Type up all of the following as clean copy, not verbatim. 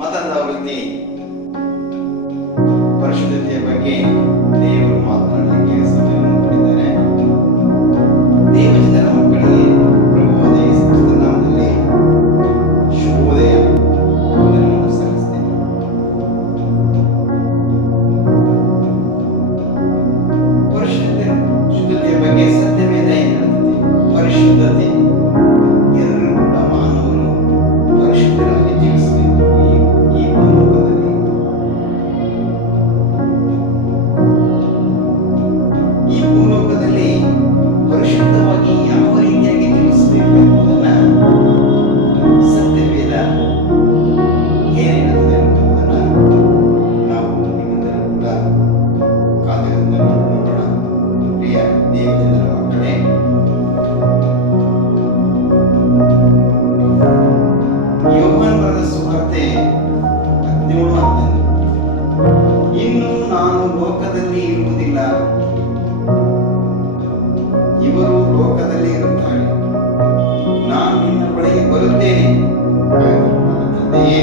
ಮತದಾವೃತ್ತಿ ಪರಿಶುದ್ಧತೆಯ ಬಗ್ಗೆ ದೇವರು ಮಾತನಾಡಲಿಕ್ಕೆ ಸಮಯವನ್ನು ಕೊಟ್ಟಿದ್ದಾರೆ. ದೇವಜನರ ಮಕ್ಕಳಿಗೆ ಪ್ರಭುವಾದ ಯೇಸು ಕ್ರಿಸ್ತನ ನಾಮದಲ್ಲಿ ಶುಭೋದಯ ವಂದನೆಯನ್ನು ಸಲ್ಲಿಸುತ್ತೇನೆ. ಪರಿಶುದ್ಧತೆಯ ಬಗ್ಗೆ ಸತ್ಯವೇದ ಏನು ಹೇಳುತ್ತದೆ? ಪರಿಶುದ್ಧತೆ ಎಲ್ಲರೂ ಕೂಡ ಮಾನವರು ಪರಿಶುದ್ಧರಾಗಿ ಜೀವಿಸಬೇಕು. ಈ ಭೂಲೋಕದಲ್ಲಿ ಪರಿಶುದ್ಧವಾಗಿ ಯಾವ ರೀತಿಯಾಗಿ ಜೀವಿಸಬೇಕು ಎಂಬುದನ್ನ ಸತ್ಯವೇದ ಏನ್ ಹೇಳುತ್ತದೆ ಎಂಬುದನ್ನ ನಾವು ನಿಮ್ಮೆಲ್ಲರೂ ಕೂಡ ಕಾದಿರುವುದನ್ನು ನೋಡೋಣ. ಪ್ರಿಯ ದೇವಜನರ ಮಕ್ಕಳೇ, ಯೋಹಾನ ಬರೆದ ಸುವಾರ್ತೆ 17:11 ಇನ್ನು ನಾನು ಲೋಕದಲ್ಲಿ ಇರುವುದಿಲ್ಲ, ಇವರು ಲೋಕದಲ್ಲಿ ಇರುತ್ತಾರೆ, ನಾನು ನಿನ್ನ ಬಳಿಗೆ ಬರುತ್ತೇನೆ. ತಂದೆಯೇ,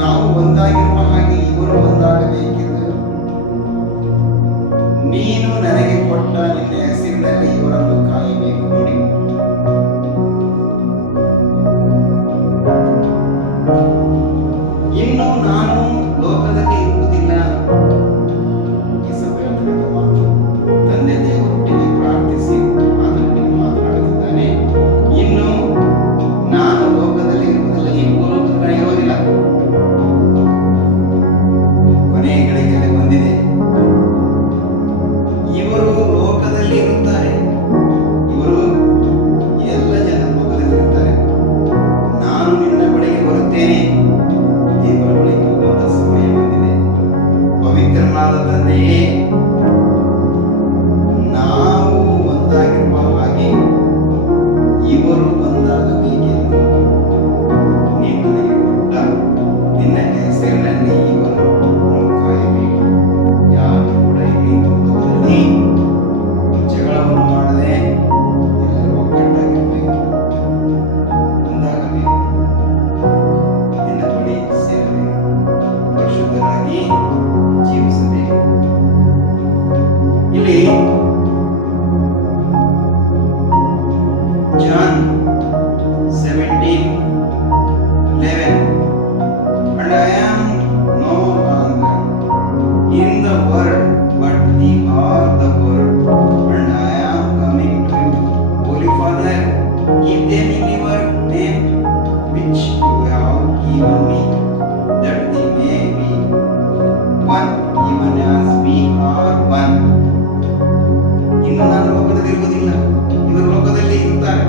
ನಾವು ಒಂದಾಗಿರುವ ಹಾಗೆ ಇವರು ಒಂದಾಗಬೇಕೆಂದು ನೀನು ನನಗೆ ಕೊಟ್ಟ ನಿನ್ನ ಹೆಸರಿನಲ್ಲಿ ಇವರನ್ನು ಕಾಯಬೇಕು. ನೋಡಿ, ಇನ್ನು ನಾನು ಲೋಕದಲ್ಲಿ ಇರುವುದಿಲ್ಲ. ತಂದೆ ದೇವರೊಟ್ಟಿಗೆ ಪ್ರಾರ್ಥಿಸಿ ಅದರೊಟ್ಟಿಗೆ ಮಾತನಾಡುತ್ತಿದ್ದಾನೆ. ಇನ್ನು ನಾನು ಲೋಕದಲ್ಲಿ ಇರುವುದಿಲ್ಲ, ಈ ಲೋಕದಲ್ಲಿ ಇರೋದಿಲ್ಲ. ಕೊನೆಯ ಗಳಿಗೆಯಲ್ಲಿ ಬಂದಿದೆ. ಇವರು ಲೋಕದಲ್ಲಿ ಇರುತ್ತಾರೆ, ಇವರು ಎಲ್ಲ ಜನ ಲೋಕದಲ್ಲಿ ಇರುತ್ತಾರೆ. ನಾನು ನಿನ್ನ ಬಳಿಗೆ ಬರುತ್ತೇನೆ. ದೇವರ ಬಳಿಗೆ ಹೋಗುವಂತ ಸಮಯ ಬಂದಿದೆ. ಪವಿತ್ರನಾದ ತಂದೆಯೇ, ನಾವು ಒಂದಾಗಿರುವ ಹಾಗೆ ಇವರು ಒಂದಾಗಬೇಕೆಂದು ನೀನು ನನಗೆ ಕೊಟ್ಟ ನಿನ್ನ ಹೆಸರಿನಲ್ಲಿ ಇವರನ್ನು ಕಾಯಬೇಕು. ಯಾರು ಕೂಡ ಇಲ್ಲಿ ಲೋಕದಲ್ಲಿ ಜಗಳವನ್ನು ಮಾಡದೆ ಎಲ್ಲರೂ ಒಗ್ಗಟ್ಟಾಗಿರಬೇಕು, ಒಂದಾಗಬೇಕು, ನಿನ್ನ ಬಳಿ ಸೇರಬೇಕು, ಪರಿಶುದ್ಧರಾಗಿ ಜೀವಿಸಬೇಕು. ಇಲ್ಲಿ John 17:11 And I am no longer in the world, but ye are the world, and I am coming to you. Holy Father, keep them in your name which you have given me, that they may be one, even as we are one. ಇನ್ನು ನಾನು ಲೋಕದಲ್ಲಿ ಇರುವುದಿಲ್ಲ, ಇವರು ಲೋಕದಲ್ಲಿ ಇರುತ್ತಾರೆ.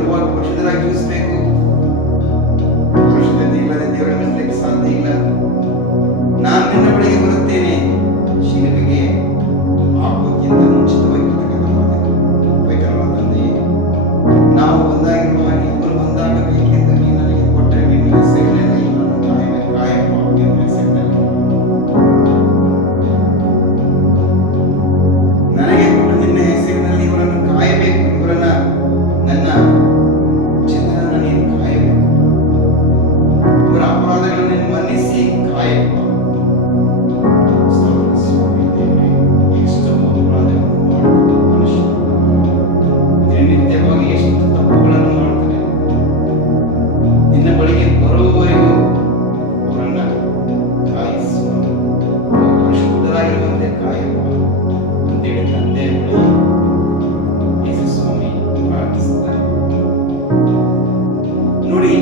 ಇರುವಾಗ ಪರಿಶುದ್ಧರಾಗಿ ಜೀವಿಸಬೇಕು. ಪರಿಶುದ್ಧತೆ ಇಲ್ಲದೆ ದೇವರ ಮೆಚ್ಚಲಿಕ್ಕೆ ಸಾಧ್ಯ ಇಲ್ಲ. ನಾನು ನಿನ್ನ ಬಳಿಗೆ ಬರುತ್ತೇನೆ. ಶಿಲುಬೆಗೆ ಹಾಕುವುದಕ್ಕಿಂತ ಮುಂಚಿತವಾಗಿರ್ತಕ್ಕಂಥ ಮಾತು. ಪವಿತ್ರವಾದ ತಂದೆಯೇ, ನಾವು ಒಂದಾಗಿರುವ ಹಾಗೆ ಇವರು ಒಂದಾಗಬೇಕೆಂದು ನೀನು ನನಗೆ ಕೊಟ್ಟರೆ ನಿನ್ನ ಹೆಸರಿನಲ್ಲಿ ಇವರನ್ನು ಕಾಯಪ್ಪ ನಿನ್ನ ಹೆಸರಿನಲ್ಲಿ. ನನಗೆ ಕೊಟ್ಟು ನಿನ್ನ ಹೆಸರಿನಲ್ಲಿ ಇವರನ್ನು ಕಾಯಬೇಕು. ಇವರನ್ನ ನನ್ನ ಜನರನ್ನು ನೀನು ಕಾಯಬೇಕು. ಇವರ ಅಪರಾಧಗಳನ್ನು ನೀನು ಮನ್ನಿಸಿ ಕಾಯಬೇಕು. ಎಷ್ಟು ಅಪರಾಧಗಳನ್ನು ಮಾಡುವ ಮನುಷ್ಯ ದಿನನಿತ್ಯವಾಗಿ ಎಷ್ಟು ತಪ್ಪುಗಳನ್ನು ಮಾಡ್ತಾರೆ. ನಿನ್ನ ಬಳಿಗೆ ಬರುವವರೆಗೂ ಅವರನ್ನ ಕಾಯಿಸುವ, ಪರಿಶುದ್ಧರಾಗಿರುವಂತೆ ಕಾಯುವ ಅಂತೇಳಿ ತಂದೆ ಬಳಿ ಯೇಸು ಸ್ವಾಮಿ ಪ್ರಾರ್ಥಿಸುತ್ತಾರೆ. ನೋಡಿ,